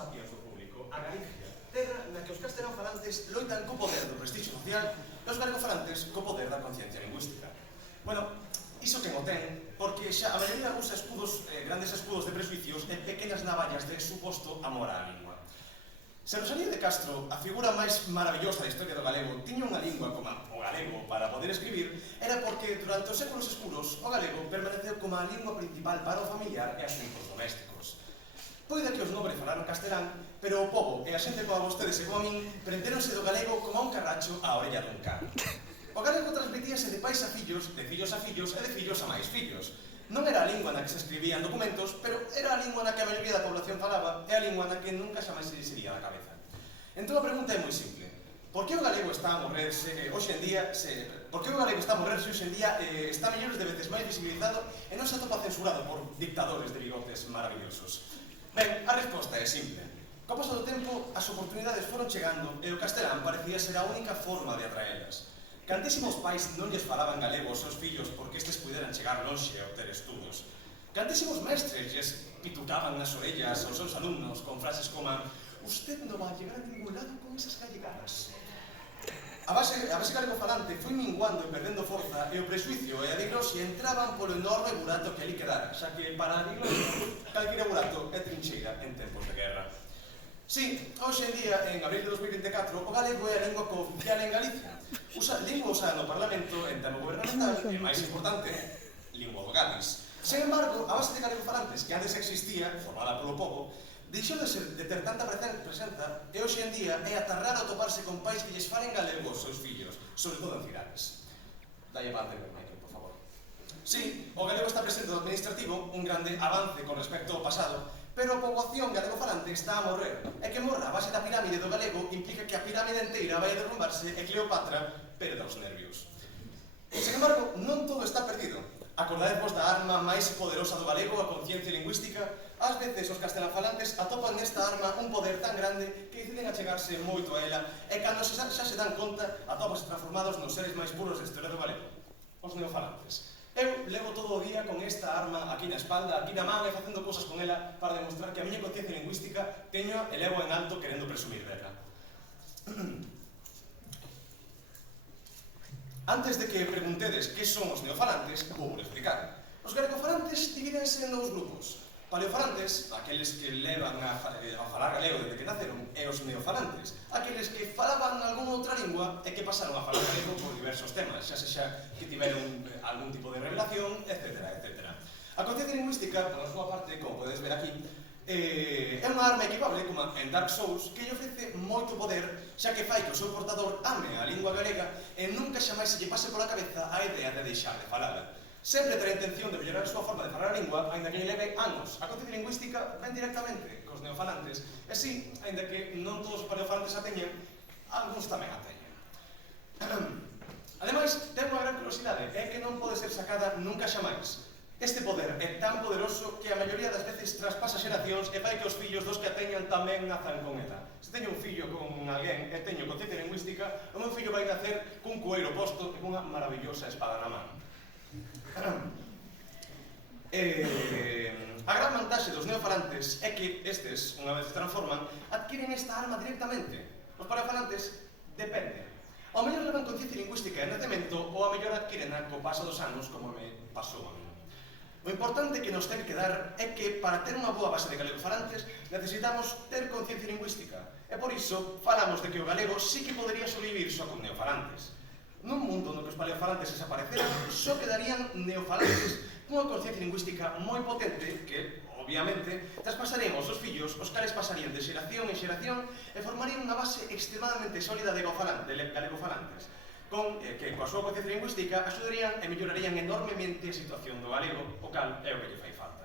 sapiens do público, a Galicia, terra na que os castelanofalantes loitan co poder do prestixio social e os galegofalantes co poder da conciencia lingüística. Bueno, iso que o ten, porque xa a maioría usa escudos, grandes escudos de presuicios e pequenas navallas de suposto amor á lingua. Se Rosalía de Castro, a figura máis maravillosa da historia do galego, tiña unha lingua como o galego para poder escribir, era porque durante os séculos escuros o galego permaneceu como a lingua principal para o familiar e asuntos domésticos. Poida que os nobres falaron castelán, pero o pobo e a xente como a vostedes e como a min prenderonse do galego como a un carracho á orella dun can. O galego transmitíase de pais a fillos, de fillos a fillos e de fillos a máis fillos. Non era a lingua na que se escribían documentos, pero era a lingua na que a maioría da población falaba e a lingua na que nunca xamais se lles iría da cabeza. Entón a pregunta é moi simple. Por que o galego está a morrerse hoxe en día, está millóns de veces máis visibilizado e non se atopa censurado por dictadores de bigotes maravillosos? Ben, a resposta é simple. Co paso do tempo, as oportunidades foron chegando e o castelán parecía ser a única forma de atraelas. Cantísimos pais non lles falaban galego aos seus fillos porque estes puderan chegar lonxe a obter estudos. Cantísimos mestres lles pitucaban nas orellas aos seus alumnos con frases como «Usted non va a llegar a ningún lado con esas gallegadas». A base galegofalante foi minguando e perdendo forza e o presuicio e a diglosia entraban polo enorme burato que ali quedara, xa que para a diglosia calquera burato é trincheira en tempos de guerra. Sí, hoxe en día, en abril de 2024, o galego é a lingua cooficial en Galicia. Lingua usada no Parlamento en tema gubernamental e, máis importante, lingua do Galis. Sen embargo, a base de galegofalantes que antes existía, formada polo pobo, deixou de ter tanta presenza e hoxe en día é ata raro atoparse con pais que lles falen galego aos seus fillos, sobre todo en cidades. Dalle parte, Michael, por favor. Sí, o galego está presente no administrativo, un grande avance con respecto ao pasado, pero a poboación galegofalante está a morrer. E que morra a base da pirámide do galego implica que a pirámide inteira vai a derrumbarse e Cleopatra perda os nervios. Sen embargo, non todo está perdido. Acordadevos da arma máis poderosa do galego, a conciencia lingüística? Ás veces os castelanofalantes atopan nesta arma un poder tan grande que deciden achegarse moito a ela e cando xa se dan conta, atópanse transformados nos seres máis puros da historia do galego, os neofalantes. Eu levo todo o día con esta arma aquí na espalda, aquí na man e facendo cousas con ela para demostrar que a miña conciencia lingüística teño e levo en alto querendo presumir dela. Antes de que preguntedes que son os neofalantes, vou explicar. Os galegofalantes divídense en dous grupos. Paleofalantes, aqueles que levan a falar galego desde que naceron, e os neofalantes, aqueles que falaban algunha outra lingua e que pasaron a falar galego por diversos temas, xa sexa que tiveron algún tipo de revelación, etc. A conciencia lingüística, por a súa parte, como podedes ver aquí, é unha arma equipable, como en Dark Souls, que lle ofrece moito poder, xa que fai que o seu portador ame a lingua galega e nunca xamais se lle pase pola cabeza a idea de deixar de falala. Sempre terá a intención de mellorar a súa forma de falar a lingua, aínda que lle leve anos. A conciencia lingüística ven directamente cos neofalantes, e si, aínda que non todos os paleofalantes a teñen, algúns tamén a teñen. Ademais, ten unha gran curiosidade, é que non pode ser sacada nunca xamais. Este poder é tan poderoso que a maioría das veces traspasa xeracións e fai que os fillos dos que a teñan tamén nazan con ela. Se teño un fillo con alguén e teño conciencia lingüística, o meu fillo vai nacer cun cueiro posto e cunha maravillosa espada na man. A gran vantaxe dos neofalantes é que estes, unha vez se transforman, adquiren esta arma directamente. Os paleofalantes dependen. Ao mellor levan conciencia lingüística en nacemento ou a mellor adquiren co paso dos anos, como me pasou a mí. O importante que nos ten que dar é que para ter unha boa base de galegofalantes necesitamos ter conciencia lingüística e por iso falamos de que o galego sí que podería sobrevivir só con neofalantes. Nun mundo no que os paleofalantes desapareceran, só quedarían neofalantes cunha conciencia lingüística moi potente que, obviamente, traspasarían aos seus fillos, os cales pasarían de xeración en xeración e formarían unha base extremadamente sólida de galegofalantes, que coa súa conciencia lingüística axudarían e mellorarían enormemente a situación do galego, o cal é o que lle fai falta.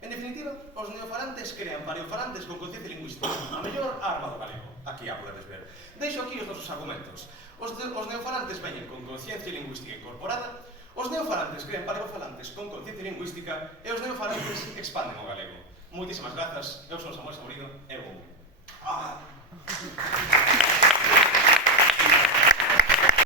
En definitiva, os neofalantes crean paleofalantes con conciencia lingüística, a mellor arma do galego. Aquí a podedes ver. Deixo aquí os nosos argumentos. Os neofalantes veñen con conciencia lingüística incorporada, os neofalantes crean paleofalantes con conciencia lingüística e os neofalantes expanden o galego. Moitísimas grazas, eu son Samuel Saborido e vou.